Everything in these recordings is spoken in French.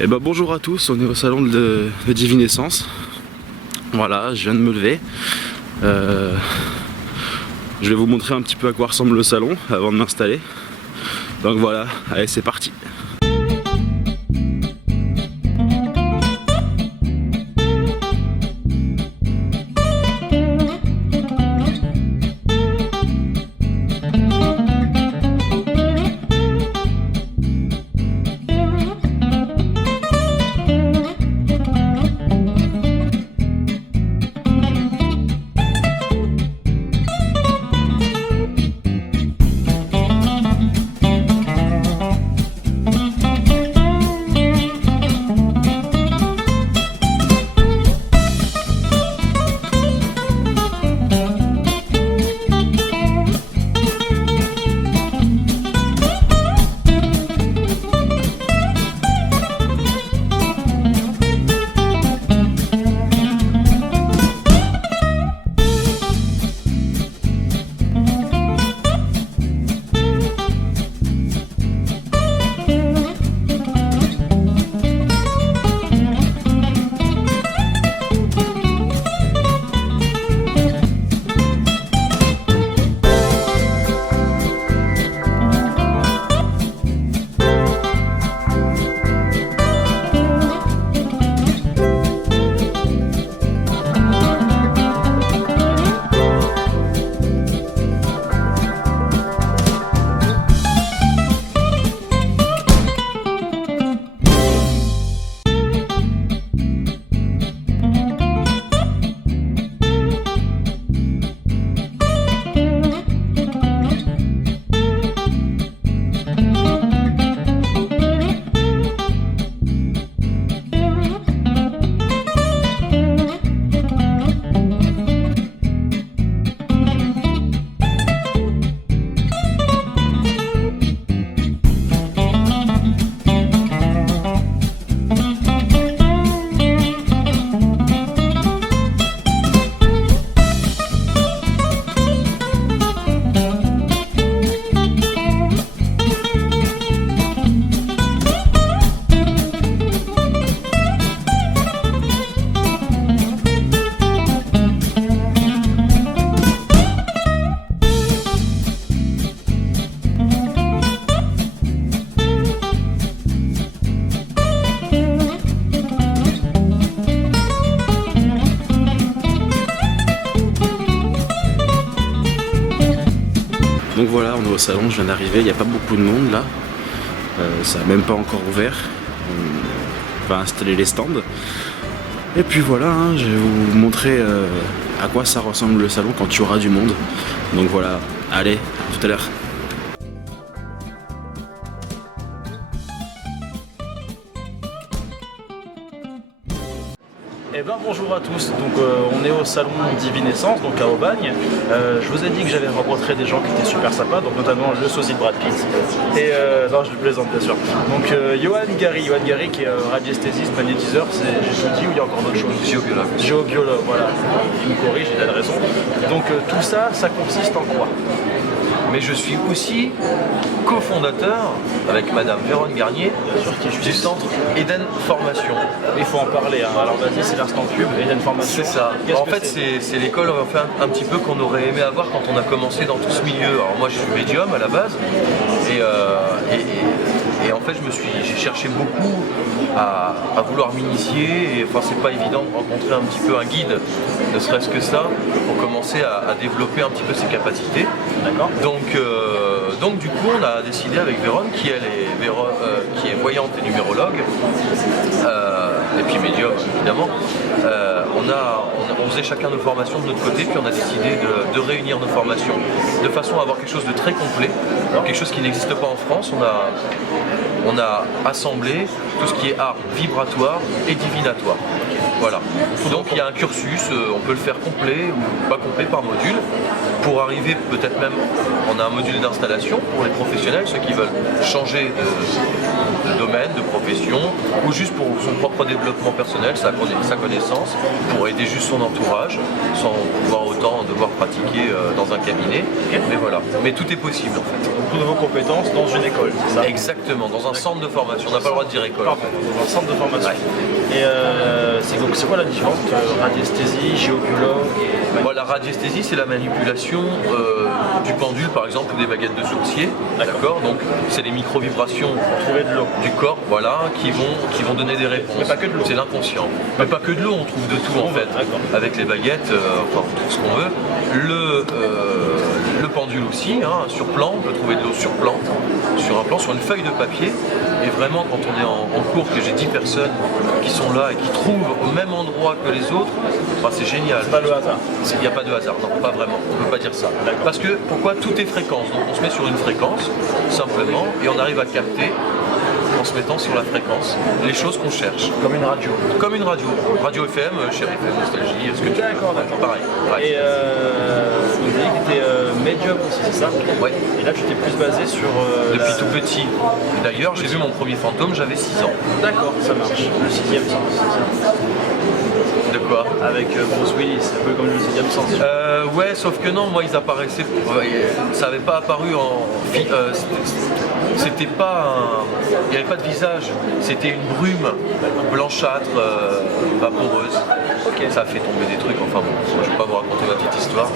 Et bah bonjour à tous, on est au salon de Divinescence. Voilà, je viens de me lever. Je vais vous montrer un petit peu à quoi ressemble le salon avant de m'installer. Donc voilà, allez c'est parti. Donc voilà, on est au salon, je viens d'arriver, il n'y a pas beaucoup de monde là, ça n'a même pas encore ouvert, on va installer les stands. Et puis voilà, hein, je vais vous montrer à quoi ça ressemble le salon quand il y aura du monde. Donc voilà, allez, à tout à l'heure. Eh ben bonjour à tous, donc on est au salon Divinescence, donc à Aubagne. Je vous ai dit que j'avais rencontré des gens qui étaient super sympas, donc notamment le sosie de Brad Pitt. Et non, je le plaisante bien sûr. Donc Johan Gary qui est radiesthésiste, magnétiseur, j'ai tout dit ou il y a encore d'autres choses? Géobiologue, voilà. Il me corrige, il a de raison. Donc tout ça, ça consiste en quoi? Mais je suis aussi cofondateur avec Madame Vérone Garnier du centre Eden Formation. Il faut en parler, hein. Alors vas-y, c'est l'instant pub, Eden Formation. C'est ça. En fait, c'est l'école un petit peu qu'on aurait aimé avoir quand on a commencé dans tout ce milieu. Alors moi, je suis médium à la base et en fait, j'ai cherché beaucoup à vouloir m'initier. Et enfin, c'est pas évident de rencontrer un petit peu un guide, ne serait-ce que ça, pour commencer à développer un petit peu ses capacités. D'accord. Donc du coup, on a décidé avec Vérone, qui est voyante et numérologue, et puis médium évidemment, on faisait chacun nos formations de notre côté, puis on a décidé de réunir nos formations de façon à avoir quelque chose de très complet, quelque chose qui n'existe pas en France. On a assemblé tout ce qui est art vibratoire et divinatoire. Voilà. Donc il y a un cursus, on peut le faire complet ou pas complet par module. Pour arriver peut-être même, on a un module d'installation pour les professionnels, ceux qui veulent changer de domaine, de profession, ou juste pour son propre développement personnel, sa connaissance, pour aider juste son entourage, sans pouvoir autant devoir pratiquer dans un cabinet. Mais voilà, mais tout est possible en fait. Toutes vos compétences dans une école, c'est ça? Exactement, dans un centre de formation, on n'a pas le droit de dire école. pardon, dans un centre de formation. Et c'est quoi la différence entre radiesthésie, géobiologue et... Bon, la radiesthésie, c'est la manipulation du pendule, par exemple, ou des baguettes de sourcier. D'accord. Donc, c'est les micro-vibrations du corps, voilà, qui vont donner des réponses. Mais pas que de l'eau. C'est l'inconscient. Mais pas que de l'eau, on trouve de tout en fait. Avec les baguettes, enfin, on trouve ce qu'on veut. Le pendule aussi, hein, sur plan, on peut trouver de l'eau sur plan, sur un plan, sur une feuille de papier. Et vraiment, quand on est en cours, que j'ai 10 personnes qui sont là et qui trouvent au même endroit que les autres, bah, c'est génial. C'est pas le hasard. Il n'y a pas de hasard, non, pas vraiment. On ne peut pas dire ça. Parce que, pourquoi tout est fréquence? Donc on se met sur une fréquence, simplement, et on arrive à capter, en se mettant sur la fréquence, les choses qu'on cherche. Comme une radio. Comme une radio. Radio FM, Chéri FM, Nostalgie, ce que tu veux. D'accord. Pareil. Et vous avez dit que tu étais médium aussi, c'est ça? Ouais. Et là, tu t'es plus basé sur... Depuis tout petit. Et d'ailleurs, j'ai vu mon premier fantôme, j'avais 6 ans. D'accord, ça marche. Le 6e sens. De quoi? Avec Bruce Willis, un peu comme le 6e sens. Ouais, sauf que non, moi ils apparaissaient. Ça n'avait pas apparu en. C'était pas il n'y avait pas de visage, c'était une brume blanchâtre, vaporeuse. Okay. Ça a fait tomber des trucs, enfin bon, je ne vais pas vous raconter ma petite histoire.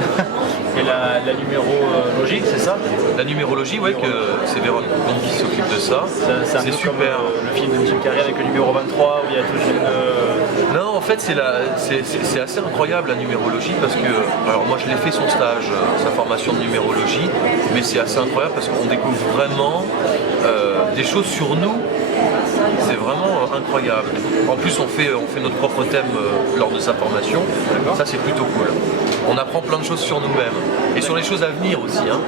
Et la numérologie, c'est ça? La numérologie, ouais, que c'est Véron qui s'occupe de ça. C'est super. Comme, le film de Jim Carrey avec le numéro 23 où il y a toute une... Non, en fait, c'est assez incroyable la numérologie parce que, alors moi je l'ai fait son stage, sa formation de numérologie, mais c'est assez incroyable parce qu'on découvre vraiment des choses sur nous. C'est vraiment incroyable. En plus, on fait notre propre thème lors de sa formation. Ça, c'est plutôt cool. On apprend plein de choses sur nous-mêmes et sur les choses à venir aussi. Hein.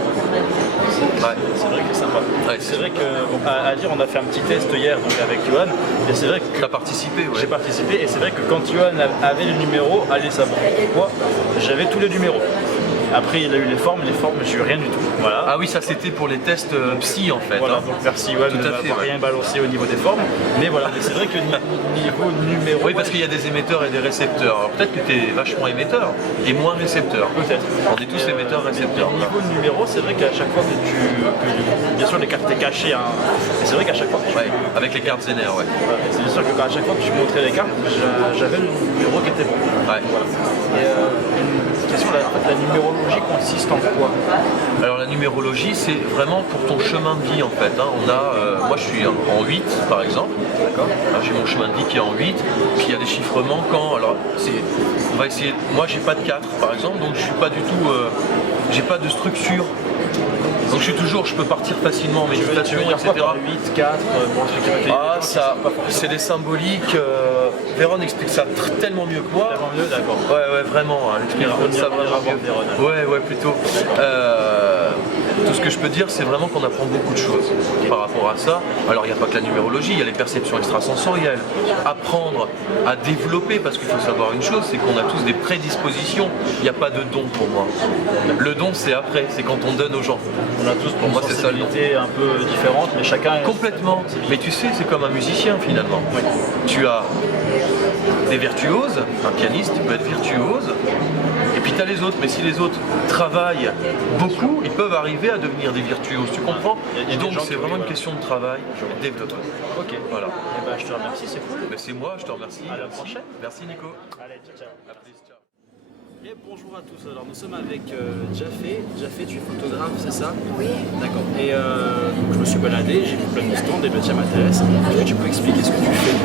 Ouais. C'est vrai que c'est sympa. Ouais, c'est vrai que, bon, à dire, on a fait un petit test hier donc, avec Johan. Et c'est vrai que. Tu as participé, ouais. J'ai participé et c'est vrai que quand Johan avait le numéro, allez savoir pourquoi, j'avais tous les numéros. Après, il a eu les formes, j'ai eu rien du tout. Voilà. Ah oui, ça c'était pour les tests psy en fait. Voilà, hein. donc merci, Johan, ne m'a rien balancé au niveau des formes. Mais voilà, mais c'est vrai que niveau numéro. Oui, parce qu'il y a des émetteurs et des récepteurs. Alors peut-être que tu es vachement émetteur et moins récepteur. Peut-être. On est tous émetteurs, récepteurs. Niveau numéro, c'est vrai qu'à chaque fois que bien sûr, les cartes étaient cachées, hein, mais c'est vrai qu'à chaque fois que avec les cartes Zener, ouais. C'est bien sûr qu'à chaque fois que tu montrais les cartes, j'avais le numéro qui était bon. Ouais. Voilà. Et une question, en fait, la numérologie consiste en quoi? Alors la numérologie, c'est vraiment pour ton chemin de vie en fait. Hein. On a, moi je suis en 8 par exemple. D'accord. J'ai mon chemin de vie qui est en 8. Puis il y a des chiffrements quand. Alors on va essayer. Moi j'ai pas de 4 par exemple, donc je suis pas du tout. J'ai pas de structure. Donc je peux partir facilement en méditation, etc. 8, 4, ah ça, c'est des symboliques. Véron explique ça tellement mieux que moi. Tellement mieux, d'accord. Ouais, vraiment. Elle explique ça vraiment mieux. Ouais, plutôt. Tout ce que je peux dire, c'est vraiment qu'on apprend beaucoup de choses par rapport à ça. Alors il n'y a pas que la numérologie, il y a les perceptions extrasensorielles. Apprendre à développer, parce qu'il faut savoir une chose, c'est qu'on a tous des prédispositions. Il n'y a pas de don pour moi. Le don, c'est après, c'est quand on donne aux gens. On a tous pour moi c'est sensibilités un peu différentes, mais chacun complètement. Mais tu sais, c'est comme un musicien finalement. Oui. Tu as des virtuoses, un pianiste il peut être virtuose, et puis tu as les autres, mais si les autres travaillent beaucoup, ils peuvent arriver à devenir des virtuoses, tu comprends? Et donc c'est vraiment une question de travail, de développement. Ok, voilà. Et ben, je te remercie, c'est cool. Mais c'est moi, je te remercie. À la prochaine. Merci Nico. Allez, ciao. À plus, ciao. Et bonjour à tous, alors nous sommes avec Jaffé. Jaffé, tu es photographe, c'est ça? Oui. D'accord. Et donc, je me suis baladé, j'ai vu plein de stands et le tien m'intéresse. Est-ce que tu peux expliquer ce que tu fais?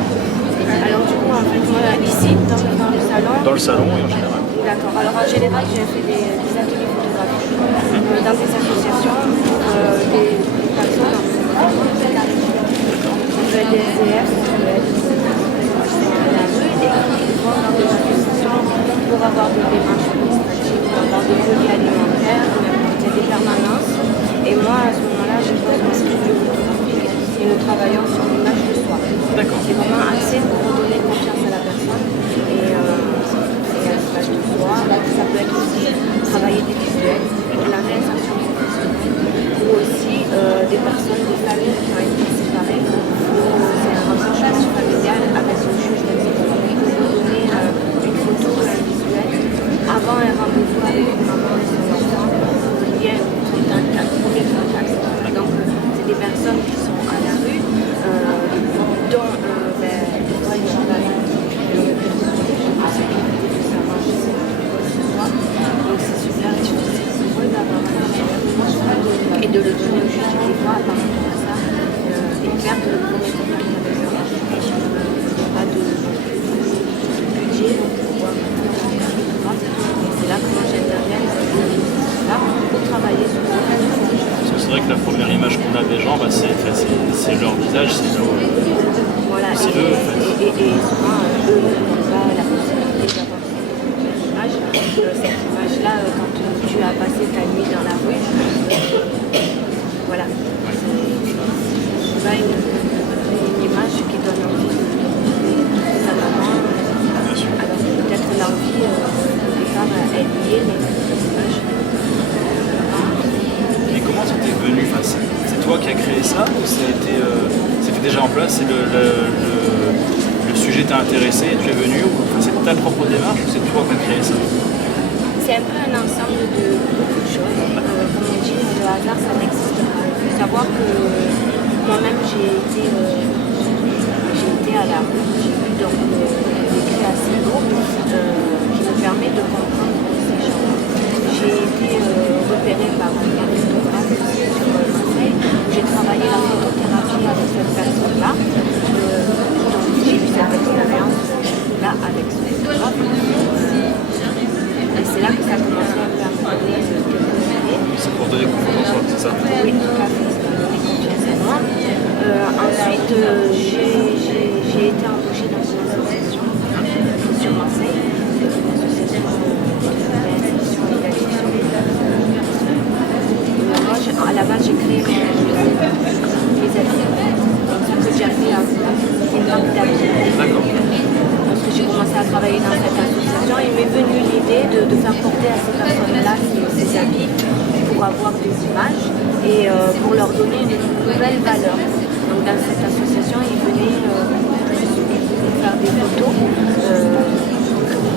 Alors du coup, en fait, moi ici, dans le salon. Dans le salon et en général? D'accord. Alors en général, j'ai fait des ateliers photographiques dans des associations pour des personnes en fait, qui veulent des SDF, qui veulent être à la rue et qui vont dans des associations pour avoir des démarches administratives, pour avoir des colis alimentaires, des permanences. Et moi, à ce moment-là, je pose mon studio photographique et nous travaillons sur l'image de soi. D'accord. C'est vraiment axé pour donner confiance à la personne et l'image de soi. Ça peut être aussi travailler des visuels pour la réinsertion professionnelle ou aussi des personnes, des familles qui ont été Et souvent, eux n'ont pas la possibilité d'avoir cette image. Cette image-là, quand tu as passé ta nuit dans la rue, voilà. C'est pas une image qui donne envie de sa maman. Alors peut-être l'envie, au départ, elle y est, mais cette image. Et comment c'était venu? Enfin, c'est toi qui as créé ça ou c'était déjà en place et le sujet t'a intéressé et tu es venu? C'est ta propre démarche ou c'est toi qui as créé ça? C'est un peu un ensemble de beaucoup de choses. Comme on dit, le hasard, ça n'existe pas. Il faut savoir que moi-même, j'ai été à la rue. J'ai vu donc écrit assez lourd qui me permet de comprendre ces gens. J'ai été repérée par un photographe sur Marseille. J'ai travaillé la photothérapie avec cette personne-là. Donc j'ai eu cette expérience-là avec ce photographe. Et c'est là que ça a commencé à me donner quelques années. C'est pour donner confiance en soi, c'est ça? Oui, tout à fait, ça m'a donné confiance en moi. Ensuite, j'ai été embauchée dans une association sur Marseille, une association de réinsertion et d'addiction. Moi, à la base, j'ai créé mes amis. Ce que j'ai fait à une banque d'amis. D'accord. Lorsque j'ai commencé à travailler dans cette association, il m'est venu l'idée de faire porter à ces personnes-là ces habits pour avoir des images et pour leur donner une nouvelle valeur. Donc dans cette association, ils venaient faire des photos,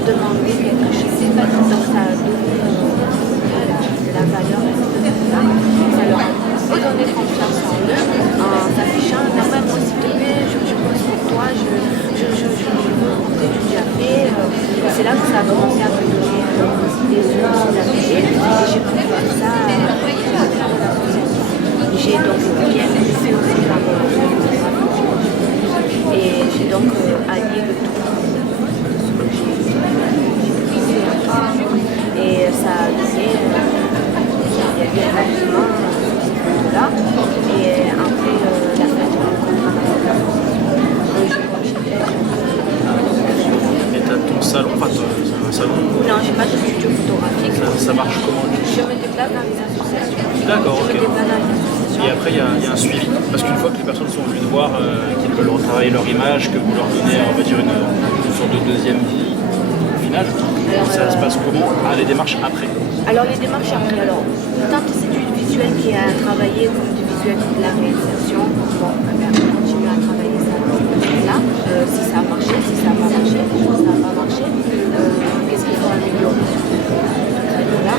demander quelque chose. Donc ça a donné de la valeur à ces personnes-là. Ça leur a donné confiance en eux en s'affichant. Non, mais moi, s'il te plaît, je pose pour toi, je veux porter du diapé. C'est là que ça a commencé à me donner des yeux d'afficher. Et j'ai pu faire ça dans l'association. J'ai donc bien laissé aussi dans et j'ai donc allié le tout ce que j'ai et ça a donné il y a eu un argument sur ces photos-là et après la fête de contrat avec l'association. Et t'as ton salon, enfin c'est un salon? Non, j'ai pas de studio photographique. Ça marche comment? Je me déplace dans les associations. D'accord, ok. Je me déplace dans les associations. Et après, il y a un suivi. Parce qu'une fois que les personnes sont venues te voir, qu'ils veulent retravailler leur image, que vous leur donnez, on va dire, une sorte de deuxième vie au final, ça se passe comment? Les démarches après? Alors, les démarches après, tant que c'est du visuel qui a travaillé comme du visuel de la réalisation, bon, on continue à travailler ça là. Si ça a marché, si ça n'a pas marché, ça n'a pas marché, qu'est-ce qu'il faut améliorer sur ce créneau-là?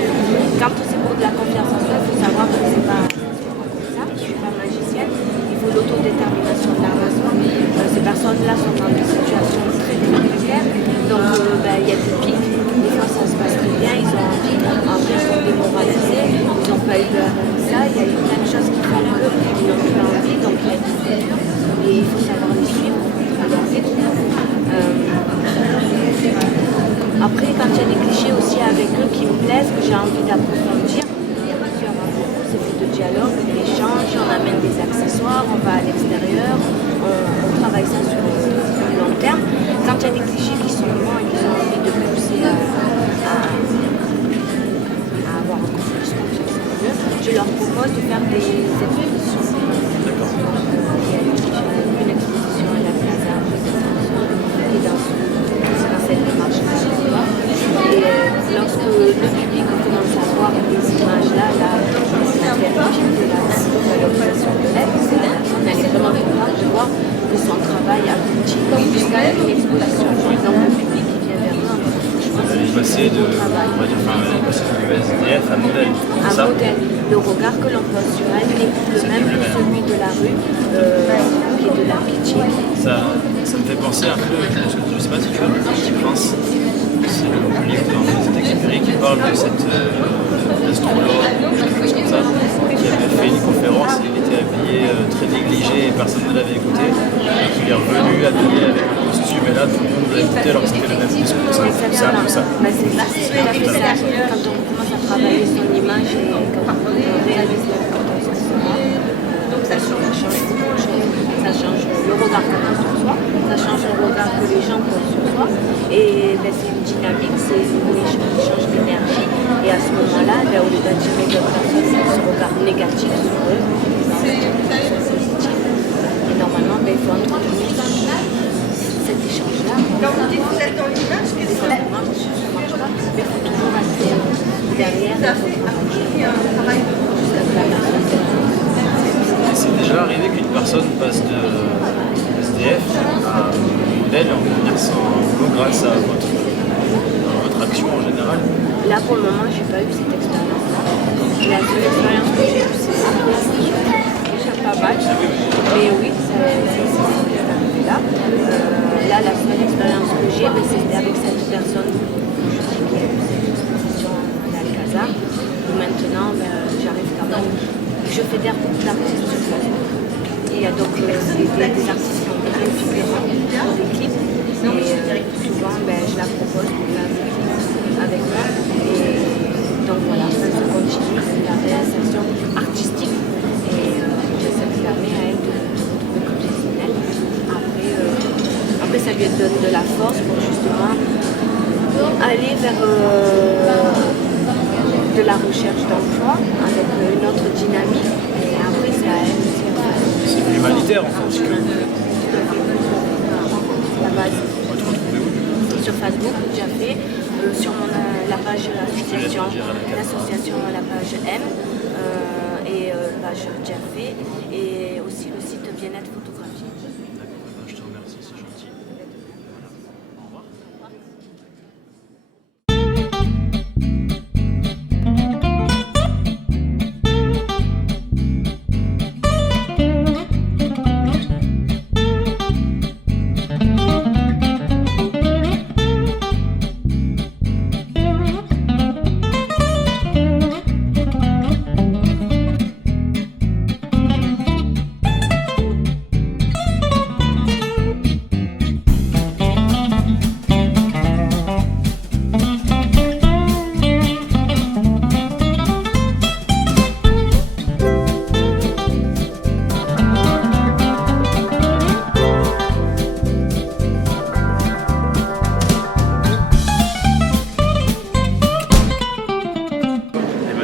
Quand c'est pour de la confiance en soi, il faut savoir que c'est pas je ne suis pas magicienne, il faut l'autodétermination de la raison. Ces personnes-là sont dans des situations très précaires, donc il y a des pics, des fois ça se passe très bien, ils ont envie, après ils sont démoralisés, ils n'ont pas eu ça, il y a eu plein de choses qui font qu'ils n'ont plus envie, donc il y a des coupures, et il faut savoir les suivre, après, quand il y a des clichés aussi avec eux qui me plaisent, que j'ai envie d'approfondir, c'est fait de dialogue, d'échange, on amène des accessoires, on va à l'extérieur, on travaille ça sur le long terme. Quand il y a des clichés qui sont bons et qui ont envie de pousser à avoir encore plus confiance en eux, je leur propose de faire des expositions. D'accord. Il y a une exposition à la Plaza qui est dans cette démarche-là. Et lorsque le public commence à voir des images-là, la vérification de la localisation de l'œuvre, la personne elle est vraiment contente de voir que son travail aboutit jusqu'à une exposition. Donc le public qui vient vers nous, je pense que c'est passer de, travail. on va dire, du SDF à modèle. Un modèle. Le regard que l'on pose sur elle n'est plus le même que celui de la rue, qui est de l'archétype. Ça me fait penser un peu, je ne sais pas si tu vois, je pense, c'est le livre dans Saint-Exupéry qui parle de cette astrologue, quelque chose comme ça, qui avait fait une conférence et il était habillé très négligé et personne ne l'avait écouté. Et qu'il est revenu habillé avec un costume et là tout le monde l'a écouté alors que c'était le même discours. C'est un peu ça. C'est tout à fait ça. Quand on commence à travailler son image et quand on réalise la photo, ça ça change beaucoup de choses. Ça change le regard qu'on a sur soi, ça change le regard que les gens posent sur soi. Et ben, c'est une dynamique, c'est un échange d'énergie. Et à ce moment-là, ben, au lieu d'attirer d'autres personnes qui se regardent négatif sur eux, et normalement, ben, il faut entretenir cet échange-là. Vous êtes dans l'image, Ça marche pas, mais il faut toujours rester derrière jusqu'à que la personne C'est déjà arrivé qu'une personne passe de SDF à modèle en exerçant un boulot grâce à votre action en général. Là, pour le moment, j'ai pas eu cette expérience-là. La seule expérience que j'ai eue, c'est déjà pas mal. Mais oui, c'est arrivé là. Là, la seule expérience que j'ai, c'était avec cette personne qui a eu cette exposition à l'Alcazar. Et maintenant, j'arrive quand même. Je fédère beaucoup d'artistes sur Facebook. Et il y a donc des artistes qui ont bien figuré dans des clips. Et souvent, je la propose pour faire des clips avec moi. Et donc voilà, ça se continue, c'est la réalisation artistique. Et ça me permet à elle de retrouver professionnelle. Après, ça lui donne de la force pour justement aller vers de la recherche d'emploi avec une autre dynamique. Et après, c'est à elle aussi. C'est plus humanitaire en fait. La base. Sur Facebook, j'ai fait. Sur la page l'association, la page M et la page Jafé et aussi le site Bien-être Photographie. D'accord, je te remercie, c'est gentil. Au revoir.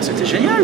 C'était génial!